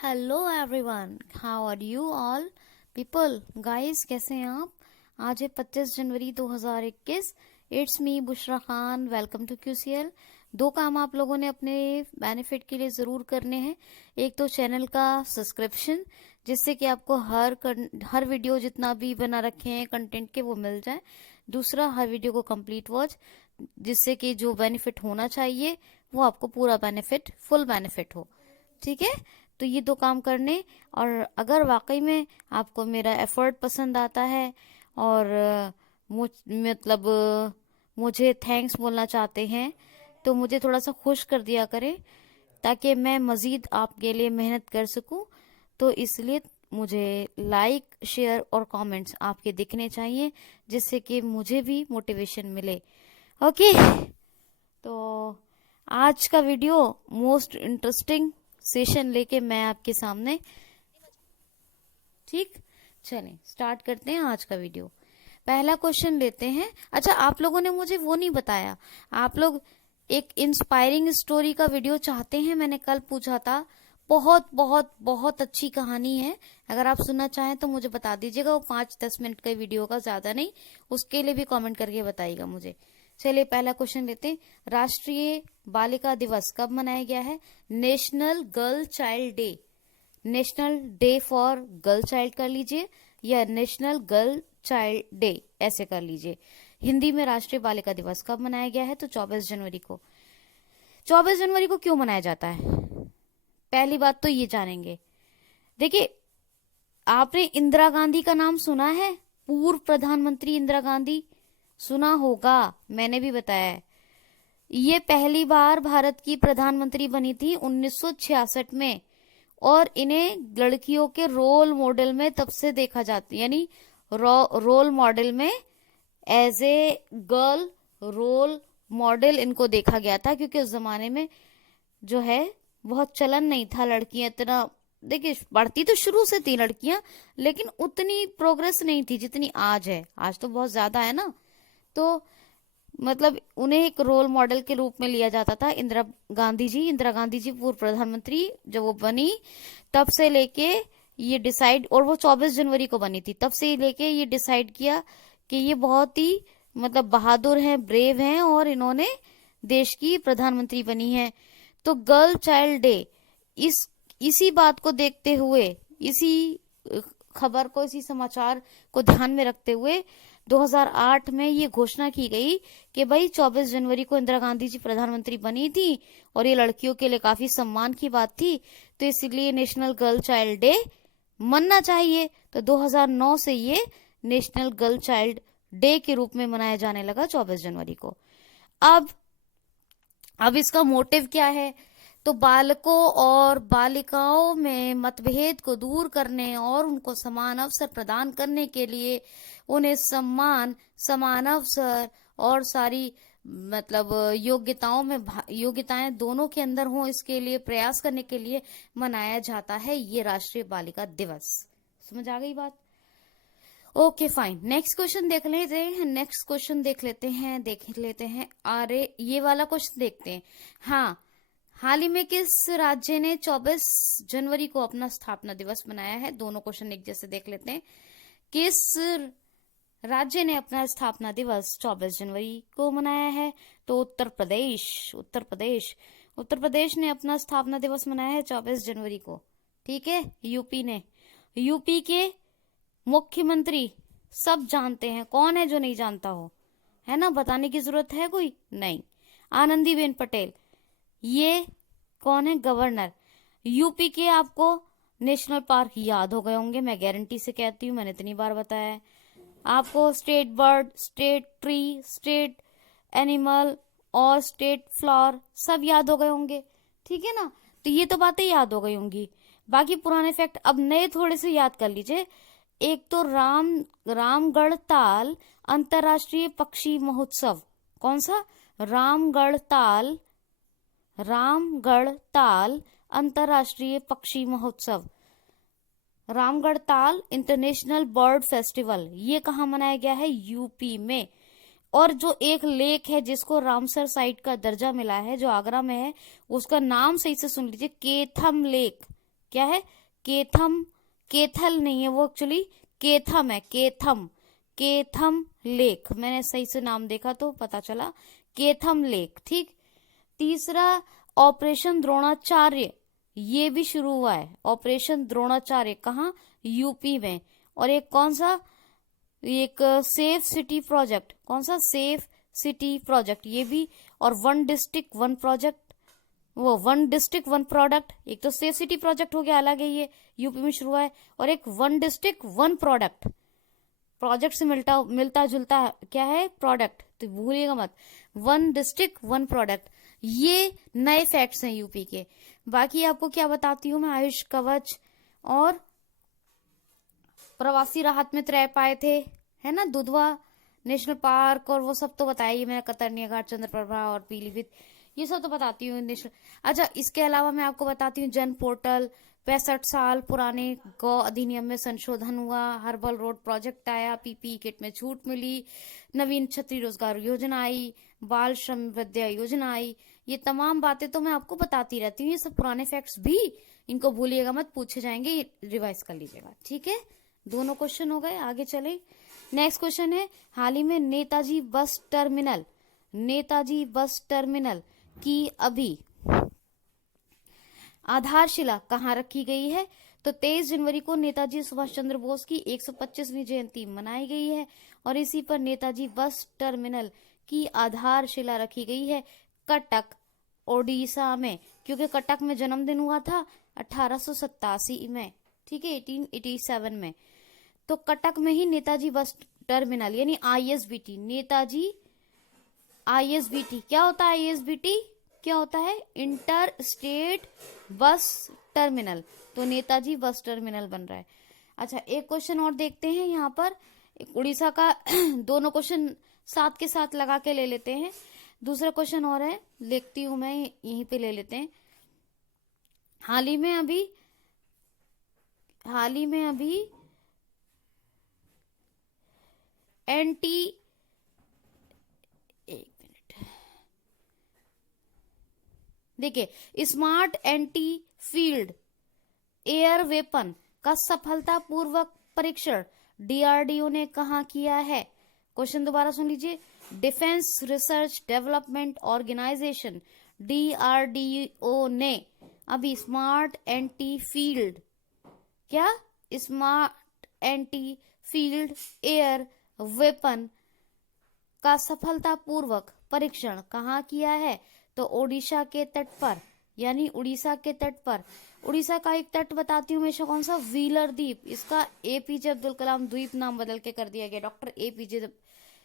Hello everyone, how are you all people guys, कैसे हैं आप। आज है 25 जनवरी 2021। It's me Bushra Khan, welcome to QCL। दो काम आप लोगों ने अपने बेनिफिट के लिए जरूर करने हैं। एक तो चैनल का सब्सक्रिप्शन, जिससे कि आपको हर वीडियो जितना भी बना रखे हैं कंटेंट के वो मिल जाए। दूसरा, हर वीडियो को कंप्लीट वॉच, जिससे कि जो बेनिफिट होना चाहिए वो आपको पूरा बेनिफिट, फुल बेनिफिट हो। ठीक है, तो ये दो काम करने। और अगर वाकई में आपको मेरा एफर्ट पसंद आता है और मुझे थैंक्स बोलना चाहते हैं, तो मुझे थोड़ा सा खुश कर दिया करें, ताकि मैं मजीद आपके लिए मेहनत कर सकूं। तो इसलिए मुझे लाइक, शेयर और कमेंट्स आपके दिखने चाहिए, जिससे कि मुझे भी मोटिवेशन मिले। ओके, तो आज का वीडियो मोस्ट इंटरेस्टिंग सेशन लेके मैं आपके सामने, ठीक, चलें स्टार्ट करते हैं आज का वीडियो। पहला क्वेश्चन लेते हैं। अच्छा, आप लोगों ने मुझे वो नहीं बताया, आप लोग एक इंस्पायरिंग स्टोरी का वीडियो चाहते हैं। मैंने कल पूछा था, बहुत बहुत बहुत अच्छी कहानी है। अगर आप सुनना चाहें तो मुझे बता दीजिएगा। वो 5-10 मिनट का वीडियो का, ज्यादा नहीं। उसके लिए भी कमेंट करके बताइएगा मुझे। चलिए पहला क्वेश्चन लेते हैं। राष्ट्रीय बालिका दिवस कब मनाया गया है? National girl child day, national day for girl child कर लीजिए, या नेशनल गर्ल चाइल्ड डे ऐसे कर लीजिए। हिंदी में राष्ट्रीय बालिका दिवस कब मनाया गया है? तो 24 जनवरी को। 24 जनवरी को क्यों मनाया जाता है, पहली बात तो ये जानेंगे। देखिए, आपने इंदिरा गांधी का नाम सुना है? पूर्व प्रधानमंत्री इंदिरा गांधी सुना होगा, मैंने भी बताया है। ये पहली बार भारत की प्रधानमंत्री बनी थी 1966 में, और इन्हें लड़कियों के रोल मॉडल में तब से देखा जाता, यानी रोल मॉडल में, as a girl role model इनको देखा गया था। क्योंकि उस जमाने में जो है बहुत चलन नहीं था लड़कियां इतना, देखिए बढ़ती तो शुरू से थी लड़कियां, लेकिन उतनी प्रोग्रेस नहीं थी जितनी आज है। आज तो बहुत ज्यादा है ना। तो मतलब उन्हें एक रोल मॉडल के रूप में लिया जाता था। इंदिरा गांधी जी पूर्व प्रधानमंत्री जब वो बनी, तब से लेके ये डिसाइड, और वो 24 जनवरी को बनी थी, तब से लेके ये डिसाइड किया कि ये बहुत ही मतलब बहादुर हैं, ब्रेव हैं, और इन्होंने देश की प्रधानमंत्री बनी है। तो गर्ल चाइल्ड डे, इसी बात को देखते हुए, इसी खबर को, इसी समाचार को ध्यान में रखते हुए 2008 में ये घोषणा की गई कि भाई 24 जनवरी को इंदिरा गांधी जी प्रधानमंत्री बनी थी, और ये लड़कियों के लिए काफी सम्मान की बात थी, तो इसलिए नेशनल गर्ल चाइल्ड डे मनना चाहिए। तो 2009 से ये नेशनल गर्ल चाइल्ड डे के रूप में मनाया जाने लगा 24 जनवरी को। अब इसका मोटिव क्या है? तो बालकों और बालिकाओं में मतभेद को दूर करने और उनको समान अवसर प्रदान करने के लिए, उन्हें सम्मान, समान अवसर और सारी मतलब योग्यताएं दोनों के अंदर हो, इसके लिए प्रयास करने के लिए मनाया जाता है ये राष्ट्रीय बालिका दिवस। समझ आ गई बात? ओके फाइन, नेक्स्ट क्वेश्चन देख लेते हैं। अरे ये वाला क्वेश्चन देखते हैं। हाँ, हाल ही में किस राज्य ने 24 जनवरी को अपना स्थापना दिवस मनाया है? दोनों क्वेश्चन एक जैसे देख लेते हैं। किस राज्य ने अपना स्थापना दिवस 24 जनवरी को मनाया है? तो उत्तर प्रदेश ने अपना स्थापना दिवस मनाया है 24 जनवरी को। ठीक है, यूपी के मुख्यमंत्री सब जानते हैं, कौन है जो नहीं जानता हो, है ना? बताने की जरूरत है कोई? नहीं, आनंदीबेन पटेल। ये कौन है? गवर्नर। यूपी के आपको नेशनल पार्क याद हो गए होंगे, मैं गारंटी से कहती हूँ, मैंने इतनी बार बताया है आपको। State bird, state tree, state animal और स्टेट फ्लावर सब याद हो गए होंगे। ठीक है ना? तो ये तो बातें याद हो गई होंगी। बाकी पुराने फैक्ट अब नए थोड़े से याद कर लीजिए। एक तो रामगढ़ ताल अंतरराष्ट्रीय पक्षी महोत्सव। कौन सा? रामगढ़ ताल अंतरराष्ट्रीय पक्षी महोत्सव, Ramgarh Tal international bird festival, ये कहाँ मनाया गया है? यूपी में। और जो एक लेक है जिसको रामसर साइट का दर्जा मिला है, जो आगरा में है, उसका नाम सही से सुन लीजिए, केथम लेक। क्या है? केथम, केथल नहीं है वो, एक्चुअली केथम है, केथम, केथम लेक। मैंने सही से नाम देखा तो पता चला, केथम लेक। ठीक। तीसरा ऑपरेशन द्रोणाचार्य, ये भी शुरू हुआ है, ऑपरेशन द्रोणाचार्य कहाँ? यूपी में। और एक कौन सा? एक सेफ सिटी प्रोजेक्ट, कौन सा? सेफ सिटी प्रोजेक्ट, ये भी। और वन डिस्ट्रिक्ट वन प्रोजेक्ट, वो वन डिस्ट्रिक्ट वन प्रोडक्ट। एक तो सेफ सिटी प्रोजेक्ट हो गया, अलग है, ये यूपी में शुरू हुआ है। और एक one district one product, project से मिलता जुलता क्या है? प्रोडक्ट, तो भूलिएगा मत, वन डिस्ट्रिक्ट वन प्रोडक्ट। ये नए फैक्ट्स हैं यूपी के। बाकी आपको क्या बताती हूँ मैं, आयुष कवच और प्रवासी राहत मित्र ऐप आए थे, है ना, दुधवा नेशनल पार्क और वो सब तो बताया ही मैंने, कतरनिया घाट, चंद्रप्रभा और पीलीभीत, ये सब तो बताती हूँ नेशनल। अच्छा, इसके अलावा मैं आपको बताती हूँ जन पोर्टल, 65 साल पुराने गौ अधिनियम में संशोधन हुआ, हर्बल रोड प्रोजेक्ट आया, पीपीई किट में छूट मिली, नवीन क्षत्रिय रोजगार योजना आई, बाल श्रम विद्या योजना आई। ये तमाम बातें तो मैं आपको बताती रहती हूँ, ये सब पुराने फैक्ट्स भी, इनको भूलिएगा मत, पूछे जाएंगे, रिवाइज कर लीजिएगा। ठीक है, दोनों क्वेश्चन हो गए। आगे चले, नेक्स्ट क्वेश्चन है, हाल ही में Netaji bus terminal, Netaji bus terminal की अभी आधारशिला कहाँ रखी गई है? तो 23 जनवरी को नेताजी सुभाष चंद्र बोस की 125वीं जयंती मनाई गई है और इसी पर नेताजी बस टर्मिनल की आधारशिला रखी गई है कटक, ओडिशा में, क्योंकि कटक में जन्मदिन हुआ था 1887 में। ठीक है, 1887 में। तो कटक में ही नेताजी बस टर्मिनल यानी आईएसबीटी, नेताजी आईएसबीटी, क्या होता है आईएसबीटी? क्या होता है? Inter state bus terminal. तो नेताजी बस टर्मिनल बन रहा है। अच्छा, एक क्वेश्चन और देखते हैं यहाँ पर, उड़ीसा का दोनों क्वेश्चन साथ के साथ लगा के ले लेते हैं। दूसरा क्वेश्चन और है, लिखती हूं मैं, यहीं पे ले लेते हैं। हाल ही में अभी एंटी, एक मिनट देखिए, smart anti field air weapon का सफलतापूर्वक परीक्षण डीआरडीओ ने कहा किया है? क्वेश्चन दोबारा सुन लीजिए। Defence research development organisation DRDO ने अभी स्मार्ट एंटी फील्ड, क्या? Smart anti field air weapon का सफलतापूर्वक परीक्षण कहाँ किया है? तो ओडिशा के तट पर, यानी उड़ीसा के तट पर। उड़ीसा का एक तट बताती हूँ हमेशा, कौन सा? व्हीलर द्वीप। इसका एपीजे अब्दुल कलाम द्वीप नाम बदल के कर दिया गया, डॉक्टर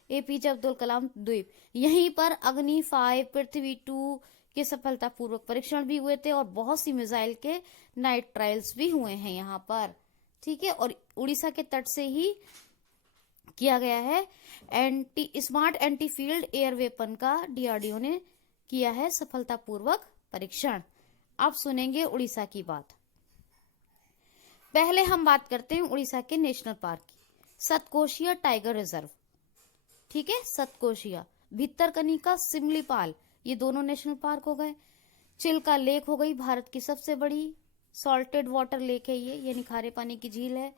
एपीजे अब्दुल कलाम द्वीप। यहीं पर अग्नि 5, पृथ्वी 2 के सफलतापूर्वक परीक्षण भी हुए थे और बहुत सी मिसाइल के नाइट ट्रायल्स भी हुए हैं यहाँ पर। ठीक है, और उड़ीसा के तट से ही किया गया है smart anti field air weapon का, डीआरडीओ ने किया है सफलतापूर्वक परीक्षण। अब सुनेंगे उड़ीसा की बात। पहले हम बात करते हैं उड़ीसा के नेशनल पार्क की, सतकोशिया टाइगर रिजर्व। ठीक है, सतकोशिया, भितरकनिका, सिमलीपाल, ये दोनों नेशनल पार्क हो गए। चिल्का लेक हो गई, भारत की सबसे बड़ी सॉल्टेड वाटर लेक है ये, यानी खारे पानी की झील है।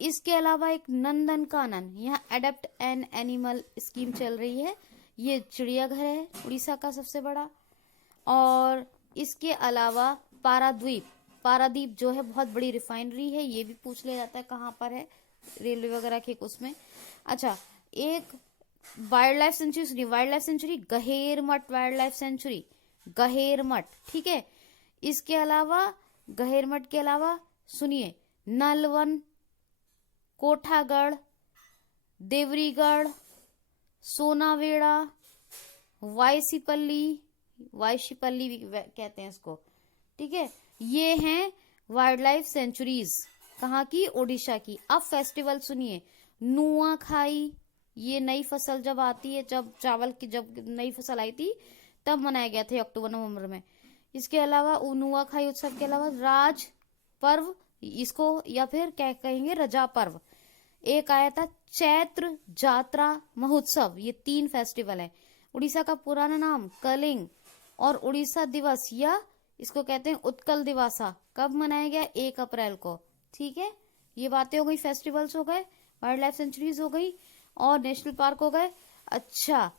इसके अलावा एक नंदनकानन, यहाँ एडप्ट एन एनिमल स्कीम चल रही है, ये चिड़ियाघर है उड़ीसा का सबसे बड़ा। और इसके अलावा पारादीप जो है बहुत बड़ी रिफाइनरी है, ये भी पूछ लिया जाता है कहाँ पर है, रेलवे वगैरह के उसमें। अच्छा, एक wildlife sanctuary, Gahirmatha wildlife sanctuary, Gahirmatha. ठीक है, इसके अलावा गहेरमठ के अलावा सुनिए, नलवन, कोठागढ़, देवरीगढ़, सोनावेड़ा, वायसीपल्ली भी कहते हैं इसको। ठीक है, ये हैं वाइल्ड लाइफ सेंचुरीज, कहाँ की? ओडिशा की। अब फेस्टिवल सुनिए, नुआखाई, ये नई फसल जब आती है, जब चावल की जब नई फसल आई थी तब मनाया गया था अक्टूबर नवंबर में। इसके अलावा नुआखाई उत्सव के अलावा राज पर्व, इसको या फिर क्या कहेंगे, रजा पर्व। एक आया था चैत्र जात्रा महोत्सव, ये 3 फेस्टिवल है। उड़ीसा का पुराना नाम कलिंग और उड़ीसा दिवस या इसको कहते हैं उत्कल दिवासा। कब मनाया गया? 1 अप्रैल को। ठीक है, ये बातें हो गई, फेस्टिवल्स हो गए, वाइल्ड लाइफ सेंचुरीज हो गई और नेशनल पार्क हो गए। अच्छा,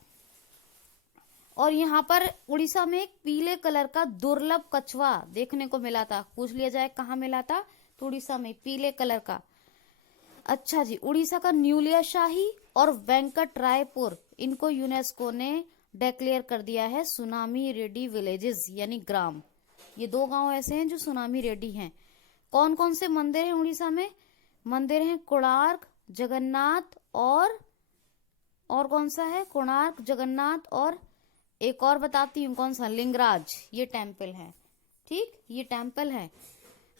और यहाँ पर उड़ीसा में एक पीले कलर का दुर्लभ कछुआ देखने को मिला था। पूछ लिया जाए कहाँ मिला था, तो उड़ीसा में पीले कलर का। अच्छा जी, उड़ीसा का न्यूलिया शाही और वेंकट रायपुर, इनको यूनेस्को ने डिक्लेयर कर दिया है सुनामी रेडी विलेजेस यानी ग्राम। ये 2 गांव ऐसे हैं जो सुनामी रेडी हैं। कौन कौन से मंदिर हैं उड़ीसा में? मंदिर हैं कोणार्क, जगन्नाथ और कौन सा है? कोणार्क, जगन्नाथ और एक और बताती हूँ कौन सा, लिंगराज। ये टेम्पल है। ठीक, ये टेम्पल है।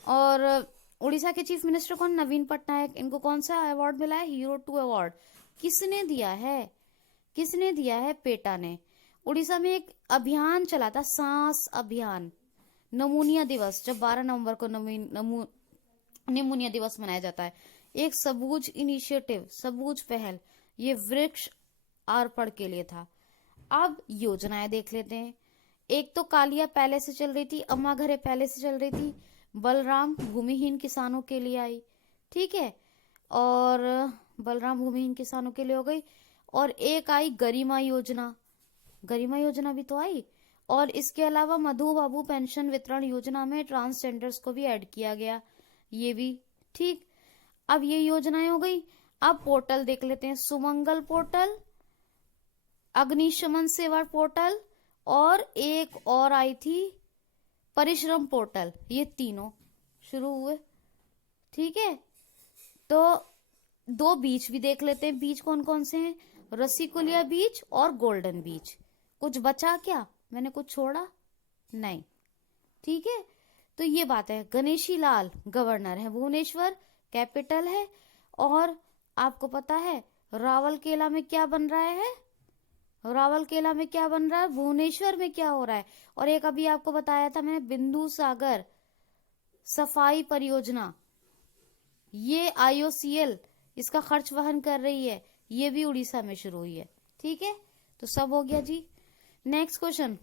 और उड़ीसा के चीफ मिनिस्टर कौन? नवीन पटनायक। इनको कौन सा अवार्ड मिला है? Hero 2 award. किसने दिया है? किसने दिया है? पेटा ने। उड़ीसा में एक अभियान चला था, सांस अभियान, नमूनिया दिवस, जब 12 नवंबर को निमोनिया दिवस मनाया जाता है। एक सबूज इनिशिएटिव, सबूज पहल, ये वृक्ष आरोपण के लिए था। अब योजनाएं देख लेते हैं। एक तो कालिया पहले से चल रही थी, अम्मा घरे पहले से चल रही थी, बलराम भूमिहीन किसानों के लिए आई। ठीक है, और बलराम भूमिहीन किसानों के लिए हो गई। और एक आई गरिमा योजना, गरिमा योजना भी तो आई। और इसके अलावा मधु बाबू पेंशन वितरण योजना में ट्रांसजेंडर्स को भी ऐड किया गया, ये भी। ठीक, अब ये योजनाएं हो गई। अब पोर्टल देख लेते हैं, सुमंगल पोर्टल, अग्निशमन सेवा पोर्टल और एक और आई थी परिश्रम पोर्टल। ये तीनों शुरू हुए। ठीक है, तो 2 बीच भी देख लेते हैं। बीच कौन कौन से हैं? रसिकुलिया बीच और गोल्डन बीच। कुछ बचा क्या? मैंने कुछ छोड़ा? नहीं। ठीक है, तो ये बात है। गणेशी लाल गवर्नर है, भुवनेश्वर कैपिटल है। और आपको पता है रावलकेला में क्या बन रहा है? रावलकेला में क्या बन रहा है? भुवनेश्वर में क्या हो रहा है? और एक अभी आपको बताया था मैंने, बिंदु सागर सफाई परियोजना, ये IOCL इसका खर्च वहन कर रही है। ये भी उड़ीसा में शुरू हुई है। ठीक है, तो सब हो गया जी। नेक्स्ट क्वेश्चन,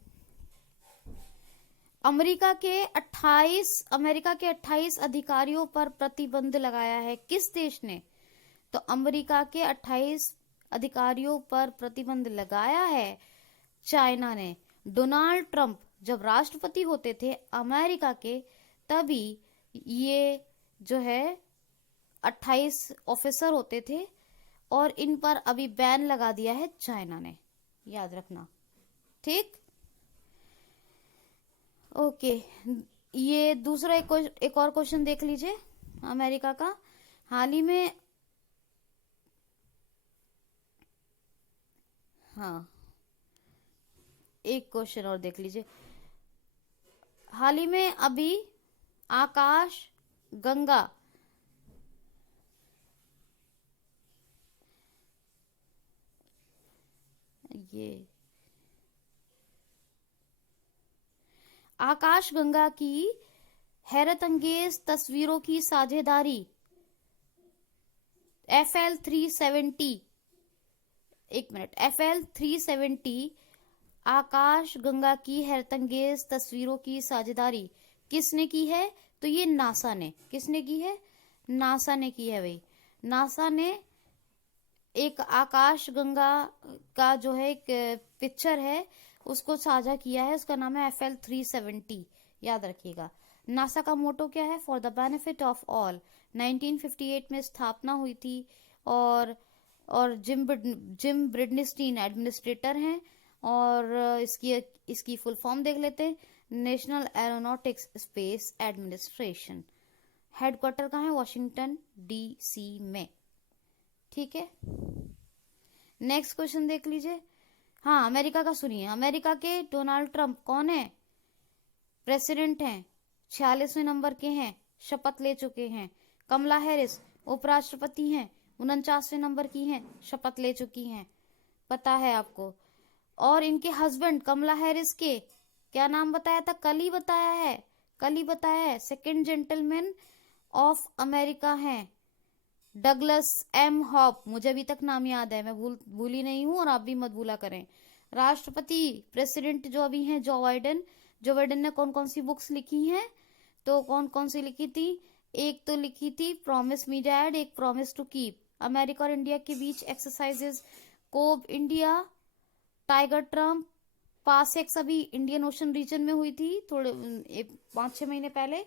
अमेरिका के 28 अधिकारियों पर प्रतिबंध लगाया है, किस देश ने? तो अमेरिका के 28 अधिकारियों पर प्रतिबंध लगाया है चाइना ने। डोनाल्ड ट्रंप जब राष्ट्रपति होते थे अमेरिका के, तभी ये जो है 28 ऑफिसर होते थे और इन पर अभी बैन लगा दिया है चाइना ने, याद रखना। ठीक, ओके। ये दूसरा एक और क्वेश्चन देख लीजिए अमेरिका का। हाल ही में, हाँ, एक क्वेश्चन और देख लीजिए। हाल ही में अभी आकाश गंगा ये आकाश गंगा की हैरतअंगेज तस्वीरों की साझेदारी FL 370, एक मिनट, FL 370 आकाश गंगा की हैरतअंगेज तस्वीरों की साझेदारी किसने की है? तो ये नासा ने। किसने की है? नासा ने की है भाई। नासा ने एक आकाश गंगा का जो है एक पिक्चर है उसको साझा किया है, उसका नाम है FL 370, याद रखिएगा। नासा का मोटो क्या है? For the benefit of all. 1958 में स्थापना हुई थी और जिम ब्रिडनिस्टीन एडमिनिस्ट्रेटर हैं। और इसकी फुल फॉर्म देख लेते हैं, national aeronautics space administration. Headquarter कहाँ है? वॉशिंगटन DC में। ठीक है, नेक्स्ट क्वेश्चन देख लीजिए। हाँ, अमेरिका का सुनिए। अमेरिका के डोनाल्ड ट्रंप कौन है? प्रेसिडेंट हैं, 46वें नंबर के हैं, शपथ ले चुके हैं। कमला हैरिस उपराष्ट्रपति हैं, 49वें नंबर की हैं, शपथ ले चुकी हैं, पता है आपको। और इनके हस्बैंड कमला हैरिस के क्या नाम बताया था? कल ही बताया है। सेकंड जेंटलमैन ऑफ अमेरिका हैं डगलस M हॉप। मुझे अभी तक नाम याद है, मैं भूली नहीं हूं और आप भी मत भूला करें। राष्ट्रपति प्रेसिडेंट जो अभी हैं जो जो बाइडेन ने कौन कौन सी बुक्स लिखी हैं, तो कौन कौन सी लिखी थी? एक तो लिखी थी प्रॉमिस मी डैड, एक प्रॉमिस टू कीप, अमेरिका और इंडिया के बीच exercises, Cope India, Tiger Triumph, PASSEX अभी इंडियन ओशन रीजन में हुई थी थोड़े 5-6 महीने पहले,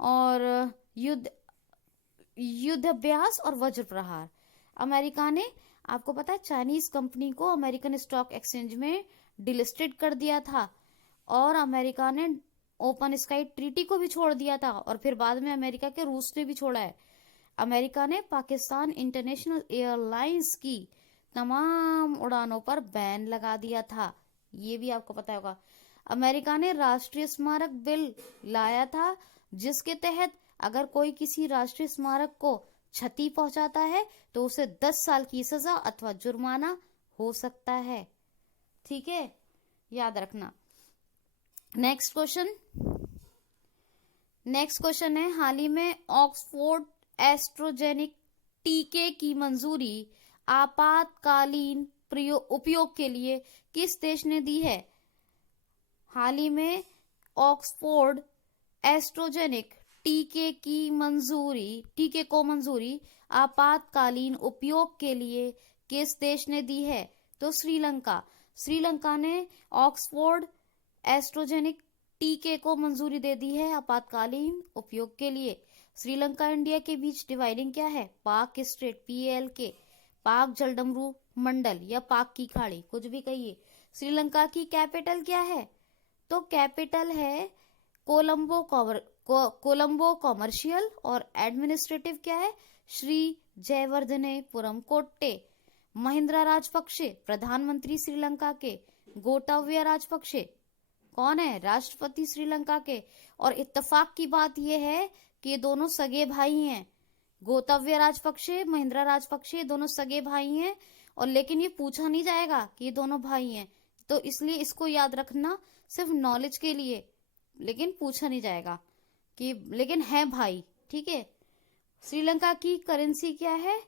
और युद्ध अभ्यास और वज्र प्रहार। अमेरिका ने, आपको पता है, चाइनीज कंपनी को अमेरिकन स्टॉक एक्सचेंज में डिलिस्टेड कर दिया था, और अमेरिका ने ओपन स्काई ट्रीटी को भी छोड़ दिया था, और फिर बाद में अमेरिका के रूस ने भी छोड़ा है। अमेरिका ने पाकिस्तान इंटरनेशनल एयरलाइंस की तमाम उड़ानों पर बैन लगा दिया था, ये भी आपको पता होगा। अमेरिका ने राष्ट्रीय स्मारक बिल लाया था, जिसके तहत अगर कोई किसी राष्ट्रीय स्मारक को क्षति पहुंचाता है तो उसे 10 साल की सजा अथवा जुर्माना हो सकता है। ठीक है, याद रखना। नेक्स्ट क्वेश्चन है, हाल ही में ऑक्सफोर्ड एस्ट्रोजेनिक टीके की मंजूरी आपातकालीन उपयोग के लिए किस देश ने दी है? हाल ही में ऑक्सफोर्ड एस्ट्रोजेनिक टीके को मंजूरी आपातकालीन उपयोग के लिए किस देश ने दी है? तो श्रीलंका ने ऑक्सफोर्ड एस्ट्रोजेनिक टीके को मंजूरी दे दी है आपातकालीन उपयोग के लिए। श्रीलंका इंडिया के बीच डिवाइडिंग क्या है? पाक स्ट्रेट, PALK, पाक जलडमरू मंडल या पाक की खाड़ी, कुछ भी कहिए। श्रीलंका की कैपिटल क्या है? तो कैपिटल है कोलंबो कॉमर्शियल, और एडमिनिस्ट्रेटिव क्या है? श्री जयवर्धनेपुरम कोट्टे। महिंद्रा राजपक्षे प्रधानमंत्री श्रीलंका के, गोटाबया राजपक्षे कौन है? राष्ट्रपति श्रीलंका के। और इत्तेफाक की बात यह है कि ये दोनों सगे भाई हैं, गोताबया राजपक्षे, महिंद्रा राजपक्षे, दोनों सगे भाई हैं, और लेकिन ये पूछा नहीं जाएगा कि ये दोनों भाई हैं, तो इसलिए इसको याद रखना सिर्फ नॉलेज के लिए, लेकिन पूछा नहीं जाएगा कि, लेकिन है भाई। ठीक है। श्रीलंका की करेंसी क्या है?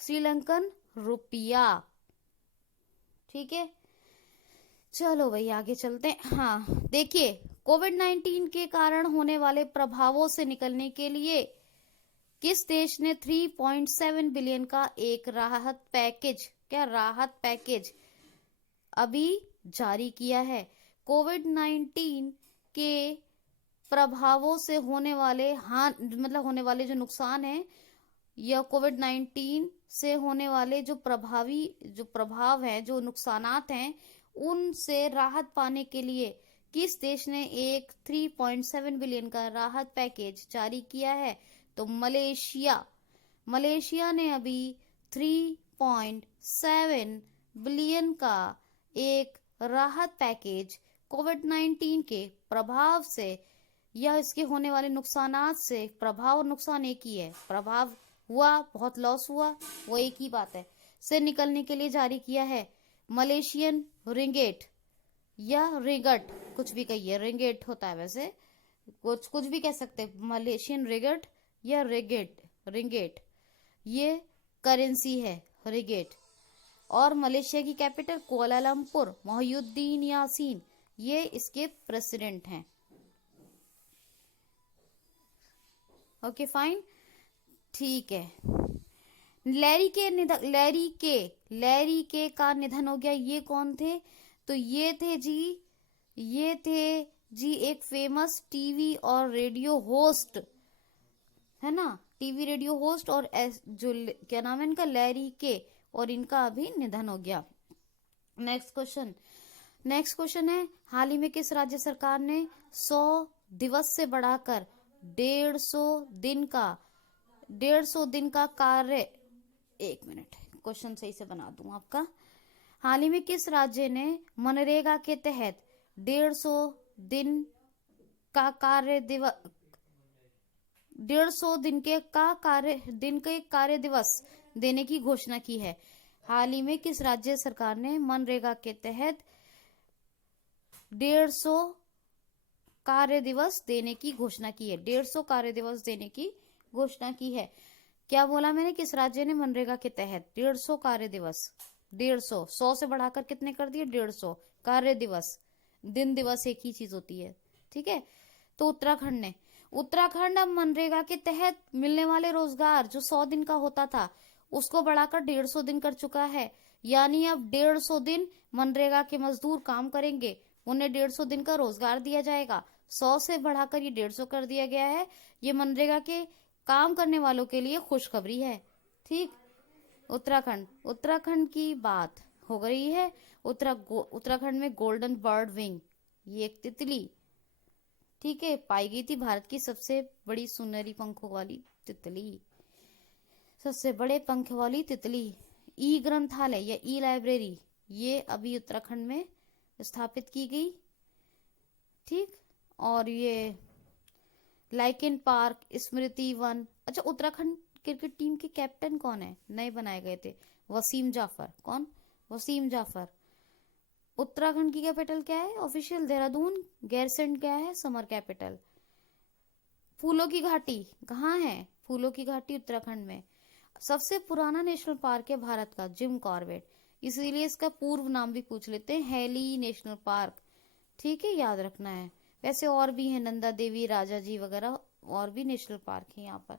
श्रीलंकन रुपया। ठीक है, चलो भाई आगे चलते हैं। हाँ देखिए, कोविड-19 के कारण होने वाले प्रभावों से निकलने के लिए किस देश ने 3.7 बिलियन का एक राहत पैकेज अभी जारी किया है? कोविड-19 के प्रभावों से होने वाले होने वाले जो नुकसान है, या कोविड-19 से होने वाले जो प्रभाव है, जो नुकसानात हैं, उनसे राहत पाने के लिए किस देश ने एक 3.7 बिलियन का राहत पैकेज जारी किया है? तो मलेशिया ने अभी 3.7 बिलियन का एक राहत पैकेज कोविड-19 के प्रभाव से या इसके होने वाले नुकसानात से, प्रभाव और नुकसान एक ही है, प्रभाव हुआ, बहुत लॉस हुआ, वो एक ही बात है, से निकलने के लिए जारी किया है। मलेशियन रिंगेट या रिगट, कुछ भी कहिए, रिंगेट होता है वैसे, कुछ भी कह सकते हैं, मलेशियन रिगट या रिंगेट, ये करेंसी है, रिगेट। और मलेशिया की कैपिटल कुआलालंपुर, मोहिउद्दीन यासीन ये इसके प्रेसिडेंट हैं। ओके फाइन, ठीक है। लैरी के का निधन हो गया। ये कौन थे? तो ये थे जी एक फेमस टीवी और रेडियो होस्ट है ना, टीवी रेडियो होस्ट, और जो क्या नाम है इनका, लैरी के, और इनका अभी निधन हो गया। नेक्स्ट क्वेश्चन है, हाल ही में किस राज्य सरकार ने 100 दिवस से बढ़ाकर 150 दिन का कार्य, एक मिनट क्वेश्चन सही से बना दूं आपका। हाल ही में किस राज्य ने मनरेगा के तहत 150 दिन का कार्य दिवस देने की घोषणा की है? हाल ही में किस राज्य सरकार ने मनरेगा के तहत 150 कार्य दिवस देने की घोषणा की है? 150 कार्य दिवस देने की घोषणा की है। क्या बोला मैंने? किस राज्य ने मनरेगा के तहत 150 कार्य दिवस, 150, 100 से बढ़ाकर कितने कर दिए? 150 कार्य दिवस, दिन दिवस एक ही चीज होती है। ठीक है। तो उत्तराखंड अब मनरेगा के तहत मिलने वाले रोजगार जो 100 दिन का होता था उसको बढ़ाकर 150 दिन कर चुका है। यानी अब 150 दिन मनरेगा के मजदूर काम करेंगे, उन्हें 150 दिन का रोजगार दिया जाएगा। 100 से बढ़ाकर ये 150 कर दिया गया है। ये मनरेगा के काम करने वालों के लिए खुशखबरी है। ठीक। उत्तराखंड की बात हो गई है। उत्तराखंड में गोल्डन बर्ड विंग, ये एक तितली, ठीक है, पाई गई थी। भारत की सबसे बड़ी सुनहरी पंखों वाली तितली, सबसे बड़े पंख वाली तितली। ई ग्रंथालय या ई लाइब्रेरी, ये अभी उत्तराखंड में स्थापित की गई। ठीक। और ये लाइकेन पार्क, स्मृति वन। अच्छा, उत्तराखंड क्रिकेट टीम के कैप्टन कौन है? नए बनाए गए थे, वसीम जाफर। कौन? वसीम जाफर। उत्तराखंड की कैपिटल क्या है? ऑफिशियल देहरादून। गैरसैंण क्या है? Summer capital. फूलों की घाटी कहाँ है? फूलों की घाटी उत्तराखंड में। सबसे पुराना नेशनल पार्क है भारत का, जिम कॉर्बेट, इसीलिए इसका पूर्व नाम भी पूछ लेते हैं, हेली नेशनल पार्क। ठीक है, याद रखना है। वैसे और भी है, नंदा देवी, राजा जी वगैरह और भी नेशनल पार्क है यहाँ पर।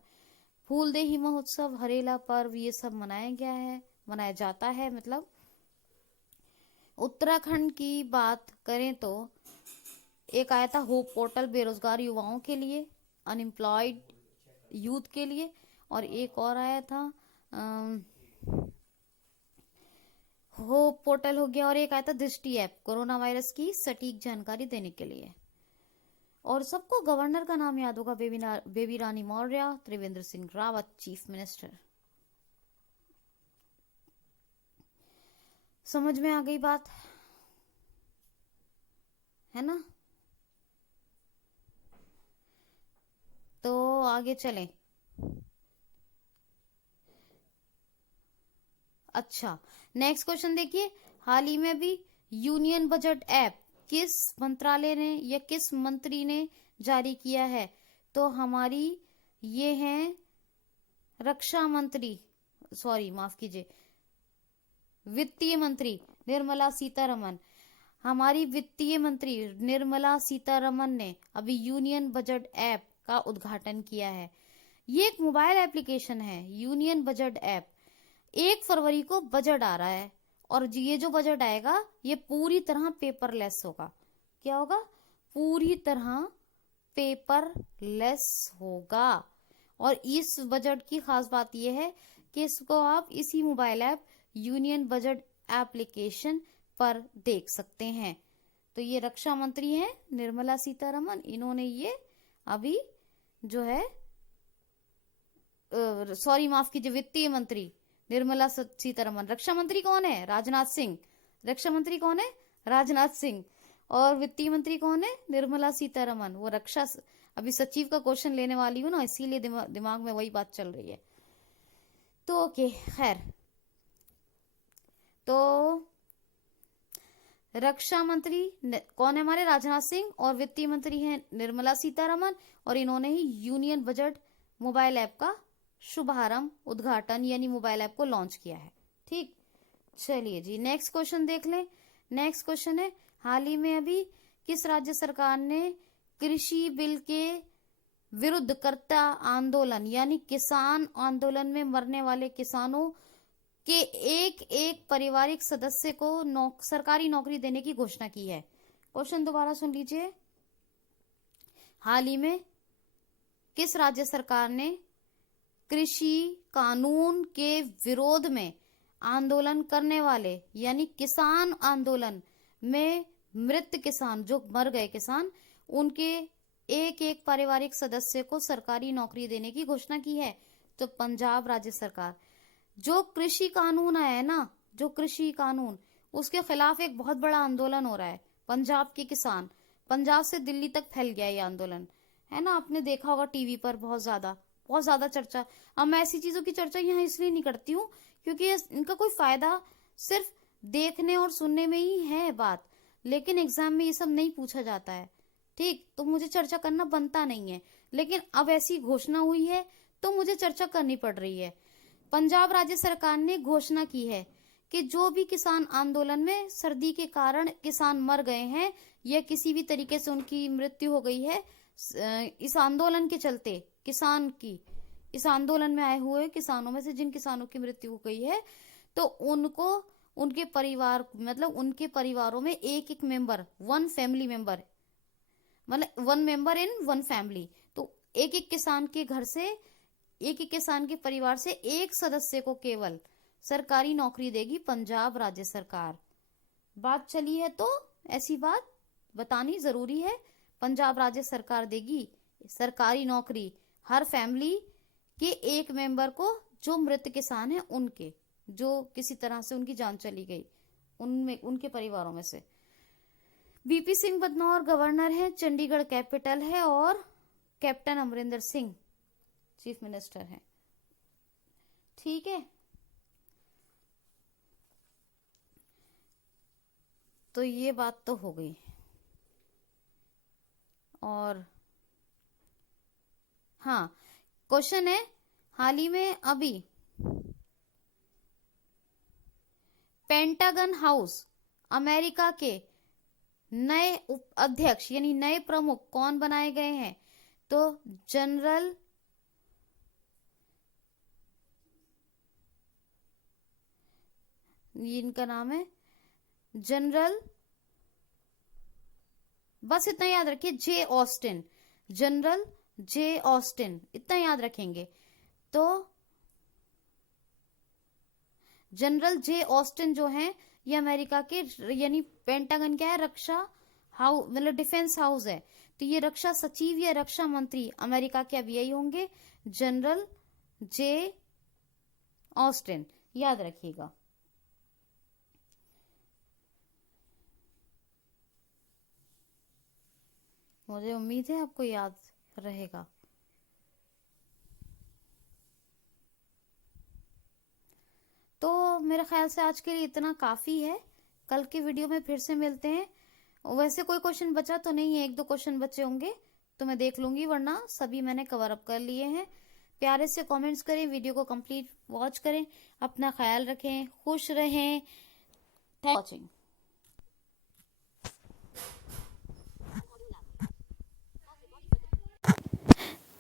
फूलदेही महोत्सव, हरेला पर्व, ये सब मनाया जाता है। मतलब उत्तराखंड की बात करें तो एक आया था होप पोर्टल बेरोजगार युवाओं के लिए, अनएम्प्लॉयड यूथ के लिए, और एक और आया था होप पोर्टल हो गया, और एक आया था दृष्टि ऐप, कोरोना वायरस की सटीक जानकारी देने के लिए। और सबको गवर्नर का नाम याद होगा, बेबी रानी मौर्य, त्रिवेंद्र सिंह रावत चीफ मिनिस्टर। समझ में आ गई बात, है ना? तो आगे चलें। अच्छा, नेक्स्ट क्वेश्चन देखिए। हाल ही में भी यूनियन बजट ऐप किस मंत्रालय ने या किस मंत्री ने जारी किया है? तो हमारी ये हैं रक्षा मंत्री, सॉरी माफ कीजिए, वित्तीय मंत्री निर्मला सीतारमन। हमारी वित्तीय मंत्री निर्मला सीतारमन ने अभी यूनियन बजट ऐप का उद्घाटन किया है। ये एक मोबाइल एप्लीकेशन है, यूनियन बजट ऐप। 1 फरवरी को बजट आ रहा है, और ये जो बजट आएगा ये पूरी तरह पेपरलेस होगा। क्या होगा? पूरी तरह पेपरलेस होगा। और इस बजट की खास बात यह है कि इसको आप इसी mobile app union budget application पर देख सकते हैं। तो ये रक्षा मंत्री हैं निर्मला सीतारमन, इन्होंने ये अभी जो है सॉरी माफ कीजिए, वित्तीय मंत्री निर्मला सीतारमन। रक्षा मंत्री कौन है? राजनाथ सिंह। रक्षा मंत्री कौन है? राजनाथ सिंह। और वित्तीय मंत्री कौन है? निर्मला सीतारमन। वो रक्षा, अभी सचिव का क्वेश्चन लेने वाली हूँ ना, इसीलिए दिमाग में वही बात चल रही है। तो ओके, खैर, तो रक्षा मंत्री कौन है हमारे? राजनाथ सिंह। और वित्तीय मंत्री हैं निर्मला सीतारमन, और इन्होंने ही यूनियन बजट मोबाइल ऐप का शुभारंभ, उद्घाटन, यानी मोबाइल ऐप को लॉन्च किया है। ठीक, चलिए जी नेक्स्ट क्वेश्चन देख लें। नेक्स्ट क्वेश्चन है, हाल ही में अभी किस राज्य सरकार ने कृषि बिल के विरुद्ध करता आंदोलन, यानी किसान आंदोलन में मरने वाले किसानों के एक पारिवारिक सदस्य को सरकारी नौकरी देने की घोषणा की है? क्वेश्चन दोबारा सुन लीजिए। हाल ही में किस राज्य सरकार ने कृषि कानून के विरोध में आंदोलन करने वाले, यानी किसान आंदोलन में मृत किसान, जो मर गए किसान, उनके एक पारिवारिक सदस्य को सरकारी नौकरी देने की घोषणा की है? तो पंजाब राज्य सरकार। जो कृषि कानून आया है ना, जो कृषि कानून, उसके खिलाफ एक बहुत बड़ा आंदोलन हो रहा है। पंजाब के किसान, पंजाब से दिल्ली तक फैल गया ये आंदोलन, है ना? आपने देखा होगा टीवी पर बहुत ज्यादा चर्चा। अब मैं ऐसी चीजों की चर्चा यहाँ इसलिए नहीं करती हूँ क्योंकि इनका कोई फायदा सिर्फ देखने और सुनने में ही है बात, लेकिन एग्जाम में ये सब नहीं पूछा जाता है। ठीक, तो मुझे चर्चा करना बनता नहीं है, लेकिन अब ऐसी घोषणा हुई है तो मुझे चर्चा करनी पड़ रही है। पंजाब राज्य सरकार ने घोषणा की है कि जो भी किसान आंदोलन में सर्दी के कारण किसान मर गए हैं या किसी भी तरीके से उनकी मृत्यु हो गई है इस आंदोलन के चलते, इस आंदोलन में आए हुए किसानों में से जिन किसानों की मृत्यु हो गई है, तो उनको उनके परिवार, मतलब उनके परिवारों में एक एक मेंबर, वन फैमिली मेंबर, मतलब one member in one family, तो एक एक किसान के घर से, एक एक किसान के परिवार से एक सदस्य को केवल सरकारी नौकरी देगी पंजाब राज्य सरकार। बात चली है तो ऐसी बात बतानी जरूरी है। पंजाब राज्य सरकार देगी सरकारी नौकरी हर फैमिली के एक मेंबर को, जो मृत किसान है उनके, जो किसी तरह से उनकी जान चली गई, उनमें उनके परिवारों में से। वीपी सिंह बदनौर गवर्नर है, चंडीगढ़ कैपिटल है, और captain Amarinder Singh chief minister है। ठीक है, तो ये बात तो हो गई। और हाँ, क्वेश्चन है, हाल ही में अभी पेंटागन हाउस अमेरिका के नए अध्यक्ष यानी नए प्रमुख कौन बनाए गए हैं? तो जनरल इनका नाम है जनरल, बस इतना याद रखिए, जे ऑस्टिन, जनरल जे ऑस्टिन, इतना याद रखेंगे। तो जनरल जे ऑस्टिन जो हैं ये अमेरिका के, यानी पेंटागन क्या है, रक्षा हाउस, मतलब डिफेंस हाउस है, तो ये रक्षा सचिव या रक्षा मंत्री अमेरिका के अब यही होंगे, जनरल जे ऑस्टिन, याद रखिएगा। मुझे उम्मीद है आपको याद रहेगा। तो मेरे ख्याल से आज के लिए इतना काफी है, कल के वीडियो में फिर से मिलते हैं। वैसे कोई क्वेश्चन बचा तो नहीं है, एक दो क्वेश्चन बचे होंगे तो मैं देख लूंगी, वरना सभी मैंने कवर अप कर लिए हैं। प्यारे से कमेंट्स करें, वीडियो को कंप्लीट वॉच करें, अपना ख्याल रखें, खुश रहें। Thank watching.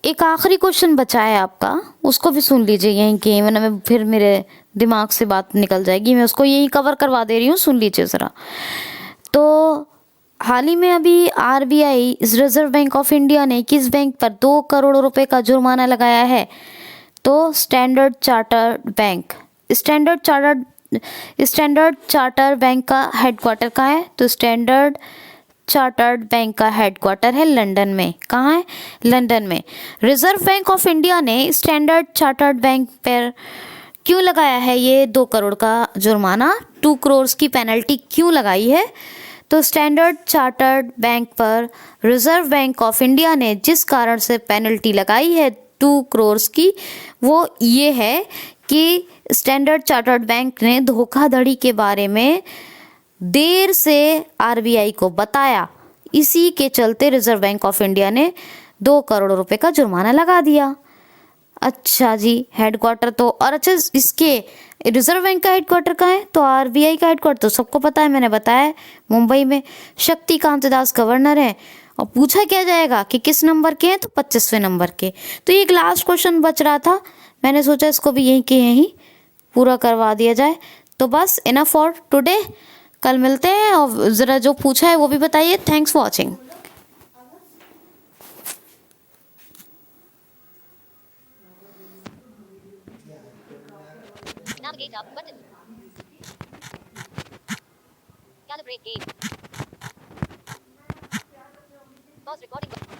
एक आखिरी क्वेश्चन बचा है आपका, उसको भी सुन लीजिए यहीं के, वरना मैं फिर मेरे दिमाग से बात निकल जाएगी, मैं उसको यहीं कवर करवा दे रही हूँ, सुन लीजिए जरा। तो हाल ही में अभी RBI, reserve bank of India ने किस बैंक पर 2 करोड़ रुपए का जुर्माना लगाया है? तो standard chartered bank. Standard charter bank का हेडक्वार्टर कहाँ है? तो स्टैंडर्ड चार्टर्ड बैंक का हेडक्वार्टर है लंदन में। कहाँ है? लंदन में। रिजर्व बैंक ऑफ इंडिया ने स्टैंडर्ड चार्टर्ड बैंक पर क्यों लगाया है ये 2 करोड़ का जुर्माना? 2 करोड़ की पेनल्टी क्यों लगाई है? तो स्टैंडर्ड चार्टर्ड बैंक पर रिजर्व बैंक ऑफ इंडिया ने जिस कारण से पेनल्टी लगाई है 2 करोड़ की, वो ये है कि स्टैंडर्ड चार्टर्ड बैंक ने धोखाधड़ी के बारे में देर से आरबीआई को बताया, इसी के चलते रिजर्व बैंक ऑफ इंडिया ने 2 करोड़ रुपए का जुर्माना लगा दिया। अच्छा जी, हेडक्वार्टर तो, और अच्छा इसके रिजर्व बैंक का हेडक्वार्टर कहाँ है? तो आरबीआई का हेडक्वार्टर तो सबको पता है, मैंने बताया, मुंबई में। शक्तिकांत दास गवर्नर है। और पूछा क्या जाएगा कि किस नंबर के हैं? तो 25वें नंबर के। तो एक लास्ट क्वेश्चन बच रहा था, मैंने सोचा इसको भी यहीं के यहीं पूरा करवा दिया जाए। तो बस इनफ फॉर टुडे, कल मिलते हैं, और ज़रा जो पूछा है वो भी बताइए। Thanks for watching. Navigate up button. Calibrate game. Pause recording.